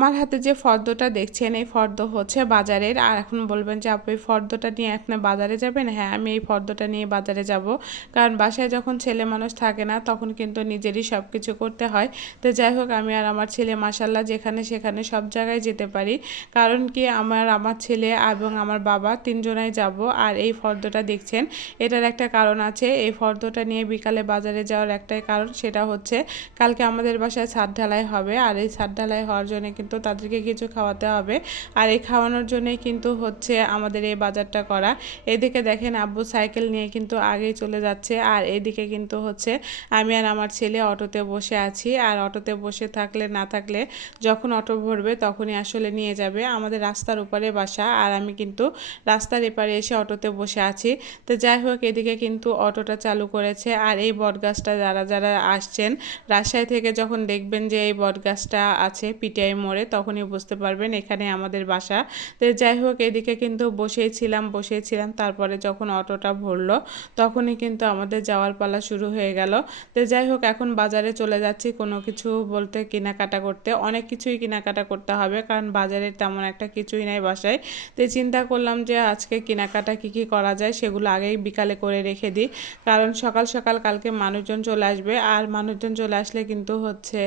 আমার হাতে যে ফর্দটা দেখছেন এই ফর্দ হচ্ছে বাজারের। আর এখন বলবেন যে আপু এই ফর্দটা নিয়ে এখন বাজারে যাবেন? হ্যাঁ, আমি এই ফর্দটা নিয়ে বাজারে যাব, কারণ বাসায় যখন ছেলে মানুষ থাকে না তখন কিন্তু নিজেরই সব কিছু করতে হয়। তো যাই হোক, আমি আর আমার ছেলে মাসাল্লাহ যেখানে সেখানে সব জায়গায় যেতে পারি, কারণ কি আমার ছেলে এবং আমার বাবা তিনজনাই যাব। আর এই ফর্দটা দেখছেন, এটার একটা কারণ আছে। এই ফর্দটা নিয়ে বিকালে বাজারে যাওয়ার একটাই কারণ, সেটা হচ্ছে কালকে আমাদের বাসায় ছাদ ঢালাই হবে। আর এই ছাদ ঢালাই হওয়ার জন্য কিন্তু তাদেরকে কিছু খাওয়াতে হবে। আর এই খাওয়ানোর জন্যই কিন্তু হচ্ছে আমাদের এই বাজারটা করা। এদিকে দেখেন আব্বু সাইকেল নিয়ে কিন্তু আগেই চলে যাচ্ছে। আর এদিকে কিন্তু হচ্ছে আমি আর আমার ছেলে অটোতে বসে আছি। আর অটোতে বসে থাকলে না থাকলে যখন অটো ভরবে তখনই আসলে নিয়ে যাবে। আমাদের রাস্তার উপরে বাসা, আর আমি কিন্তু রাস্তার এপারে এসে অটোতে বসে আছি। তো যাই হোক, এদিকে কিন্তু অটোটা চালু করেছে। আর এই বটগাছটা যারা যারা আসছেন রাজশাহী থেকে, যখন দেখবেন যে এই বটগাছটা আছে পিটিআই মোড়ে, তখনই বুঝতে পারবেন এখানে আমাদের বাসা। তো যাই হোক, এদিকে কিন্তু বসেছিলাম। তারপরে যখন অটোটা ভরলো তখনই কিন্তু আমাদের যাওয়ার পালা শুরু হয়ে গেল। তো যাই হোক, এখন বাজারে চলে যাচ্ছি কোনো কিছু বলতে কেনাকাটা করতে। অনেক কিছুই কেনাকাটা করতে হবে, কারণ বাজারে তেমন একটা কিছুই নাই বাসায়। তো চিন্তা করলাম যে আজকে কেনাকাটা কি করা যায় সেগুলো আগেই বিকালে করে রেখে দিই, কারণ সকাল সকাল কালকে মানুষজন চলে আসবে। আর মানুষজন চলে আসলে কিন্তু হচ্ছে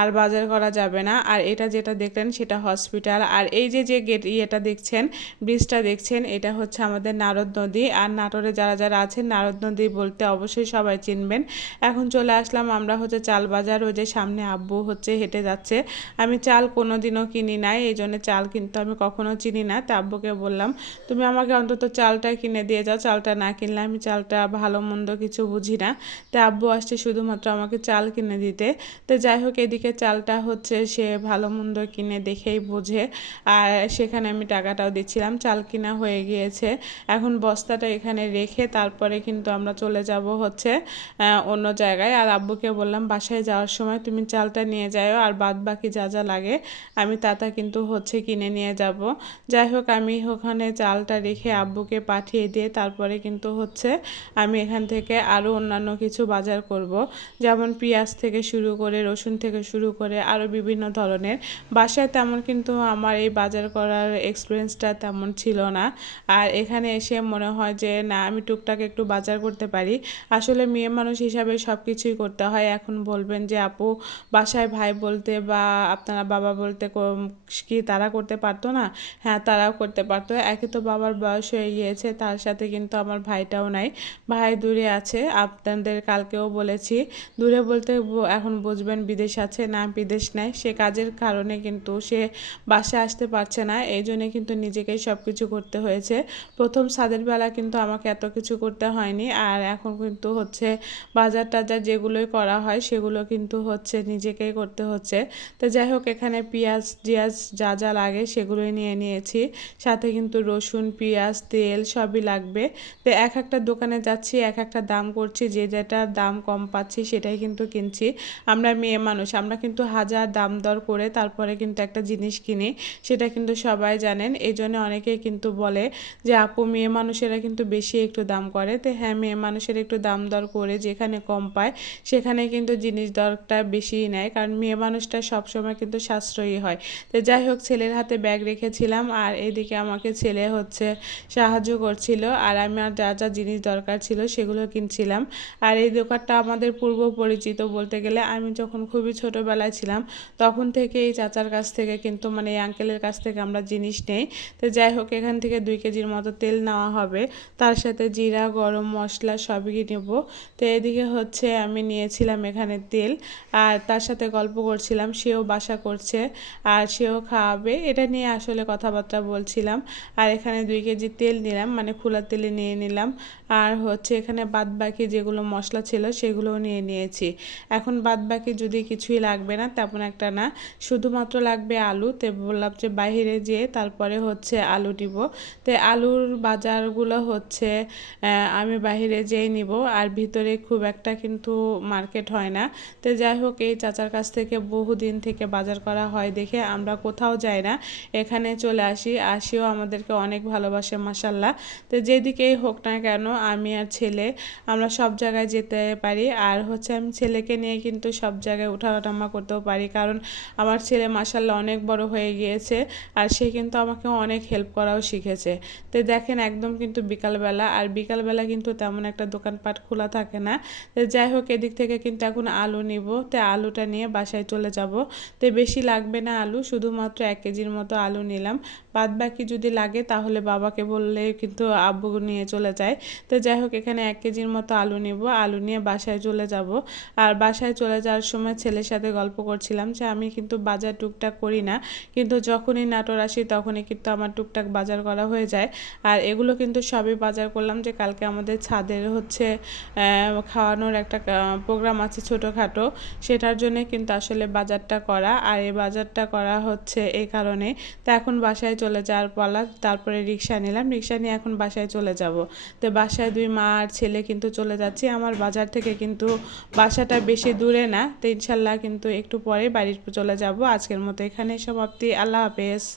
আর বাজার করা যাবে না। আর এটা যেটা দেখলেন সেটা হসপিটাল। আর এই যে যে গেট ইয়েটা দেখছেন, ব্রিজটা দেখছেন, এটা হচ্ছে আমাদের নারদ নদী। আর নাটোরে যারা যারা আছেন নারদ নদী বলতে অবশ্যই সবাই চিনবেন। এখন চলে আসলাম আমরা হচ্ছে চাল বাজার। ওই যে সামনে আব্বু হচ্ছে হেঁটে যাচ্ছে। আমি চাল কোনোদিনও কিনি নাই, এই জন্য চাল কিন্তু আমি কখনো চিনি না। তা আব্বুকে বললাম তুমি আমাকে অন্তত চালটা কিনে দিয়ে যাও, চালটা না কিনলে আমি চালটা ভালো মন্দ কিছু বুঝি না। তা আব্বু আসছে শুধুমাত্র আমাকে চাল কিনে দিতে। তো যাই হোক, এদিকে চালটা হচ্ছে সে ভালো মন্দ কিনে দেখেই বোঝে। আর সেখানে আমি টাকাটাও দিচ্ছিলাম। চাল কিনা হয়ে গিয়েছে, এখন বস্তাটা এখানে রেখে তারপরে কিন্তু আমরা চলে যাব হচ্ছে অন্য জায়গায়। আর আব্বুকে বললাম বাসায় যাওয়ার সময় তুমি চালটা নিয়ে যাও, আর বাদ বাকি যা যা লাগে আমি তাতা কিন্তু হচ্ছে কিনে নিয়ে যাব। যাই হোক, আমি ওখানে চালটা রেখে আব্বুকে পাঠিয়ে দিয়ে তারপরে কিন্তু হচ্ছে আমি এখান থেকে আরও অন্যান্য কিছু বাজার করব, যেমন পেঁয়াজ থেকে শুরু করে রসুন থেকে শুরু করে আরও বিভিন্ন ধরনের। বাসায় তেমন কিন্তু আমার এই বাজার করার এক্সপিরিয়েন্সটা তেমন ছিল না। আর এখানে এসে মনে হয় যে না, আমি টুকটাক একটু বাজার করতে পারি। আসলে মেয়ে মানুষ হিসাবে সব কিছুই করতে হয়। এখন বলবেন যে আপু বাসায় ভাই বলতে বা আপনারা বাবা বলতে কি তারা করতে পারতো না? হ্যাঁ, তারাও করতে পারতো। একে তো বাবার বয়স হয়ে গিয়েছে, তার সাথে কিন্তু আমার ভাইটাও নাই, ভাই দূরে আছে। আপনাদের কালকেও বলেছি, দূরে বলতে এখন বুঝবেন বিদেশ আছে, না বিদেশ নাই, সে কাজের কারণে কিন্তু সে বাসায় আসতে পারছে না। এই জন্যে কিন্তু নিজেকেই সব কিছু করতে হয়েছে। প্রথম ছাদের বেলা কিন্তু আমাকে এত কিছু করতে হয়নি, আর এখন কিন্তু হচ্ছে বাজার টাজার যেগুলোই করা হয় সেগুলো কিন্তু হচ্ছে নিজেকেই করতে হচ্ছে। তো যাই হোক, এখানে পেঁয়াজ টিয়াজ যা যা লাগে সেগুলোই নিয়ে নিয়েছি, সাথে কিন্তু রসুন পেঁয়াজ তেল সবই লাগবে। তো এক একটা দোকানে যাচ্ছি, এক একটা দাম করছি, যে যেটার দাম কম পাচ্ছি সেটাই কিন্তু কিনছি। আমরা মেয়ে মানুষ, আমরা কিন্তু হাজার দাম দর করে তারপরে কিন্তু একটা জিনিস কিনি, সেটা কিন্তু সবাই জানেন। এই জন্য অনেকেই কিন্তু বলে যে আপু মেয়ে মানুষেরা কিন্তু বেশি একটু দাম করে। তো হ্যাঁ, মেয়ে মানুষের একটু দাম দর করে যেখানে কম পায় সেখানে কিন্তু জিনিস দরটা বেশিই নেয়, কারণ মেয়ে মানুষটা সবসময় কিন্তু সাশ্রয়ী হয়। তো যাই হোক, ছেলের হাতে ব্যাগ রেখেছিলাম, আর এদিকে আমাকে ছেলে হচ্ছে সাহায্য করছিল, আর আমার যা যা জিনিস দরকার ছিল সেগুলো কিনছিলাম। আর এই দোকানটা আমাদের পূর্ব পরিচিত বলতে গেলে। আমি যখন খুবই ছোটোবেলায় ছিলাম তখন থেকে এই চাচার কাছ থেকে কিন্তু মানে এই আঙ্কেলের কাছ থেকে আমরা জিনিস নেই। তো যাই হোক, এখান থেকে 2 কেজির মতো তেল নেওয়া হবে, তার সাথে জিরা গরম মশলা সবই নেব। তো এদিকে হচ্ছে আমি নিয়েছিলাম এখানে তেল, আর তার সাথে গল্প করছিলাম, সেও বাসা করছে আর সেও খাওয়াবে, এটা নিয়ে আসলে কথাবার্তা বলছিলাম। আর এখানে 2 কেজি তেল নিলাম, মানে খোলা তেলে নিয়ে নিলাম। আর হচ্ছে এখানে বাদ বাকি যেগুলো মশলা ছিল সেগুলোও নিয়ে নিয়েছি। এখন বাদ বাকি যদি কিছুই লাগবে না, তেমন একটা না, শুধুমাত্র লাগবে আলু। তো বললাম যে বাইরে যেয়ে তারপরে হচ্ছে আলু নিব। তো আলুর বাজারগুলো হচ্ছে আমি বাইরে যেয়ে নিব, আর ভিতরে খুব একটা কিন্তু মার্কেট হয় না। তো যাই হোক, এই চাচার কাছ থেকে বহুদিন থেকে বাজার করা হয় দেখে আমরা কোথাও যাই না, এখানে চলে আসিও আমাদেরকে অনেক ভালোবাসে মাশাল্লাহ। তো যেদিকেই হোক না কেন আমি আর ছেলে আমরা সব জায়গায় যেতে পারি। আর হচ্ছে আমি ছেলেকে নিয়ে কিন্তু সব জায়গায় ওঠানামা করতেও পারি, কারণ আমার ছেলে মাশাআল্লাহ অনেক বড় হয়ে গিয়েছে আর সে কিন্তু আমাকে অনেক হেল্প করাও শিখেছে। তো দেখেন একদম কিন্তু বিকালবেলা, আর বিকালবেলা কিন্তু তেমন একটা দোকানপাট খোলা থাকে না। তো যাই হোক এদিক থেকে কিন্তু এখন আলু নিব, তো আলুটা নিয়ে বাসায় চলে যাব। তো বেশি লাগবে না আলু, শুধুমাত্র 1 কেজির মতো আলু নিলাম। বাদ বাকি যদি লাগে তাহলে বাবাকে বললে কিন্তু আব্বু নিয়ে চলে যায়। তো যাই হোক এখানে 1 কেজির মতো আলু নিব, আলু নিয়ে বাসায় চলে যাব। আর বাসায় চলে যাওয়ার সময় ছেলের সাথে গল্প করছিলাম যে আমি কিন্তু বাজার টুকটাক করি না, কিন্তু যখনই নাটোর আসি তখনই কিন্তু আমার টুকটাক বাজার করা হয়ে যায়। আর এগুলো কিন্তু সবই বাজার করলাম যে কালকে আমাদের ছাদের হচ্ছে খাওয়ানোর একটা প্রোগ্রাম আছে ছোটোখাটো, সেটার জন্যে কিন্তু আসলে বাজারটা করা। আর এই বাজারটা করা হচ্ছে এই কারণে। তো এখন বাসায় চলে যাওয়ার পালা, তারপরে রিক্সা নিলাম, রিক্সা নিয়ে এখন বাসায় চলে যাব। তো বাসায় 2 মা আর ছেলে কিন্তু চলে যাচ্ছি। আমার বাজার থেকে কিন্তু বাসাটা বেশি দূরে না, তো ইনশাল্লাহ কিন্তু একটু পরে বাড়ি চলে যাব। আজকের মতো এখানেই সমাপ্তি। আল্লাহ হাফেজ।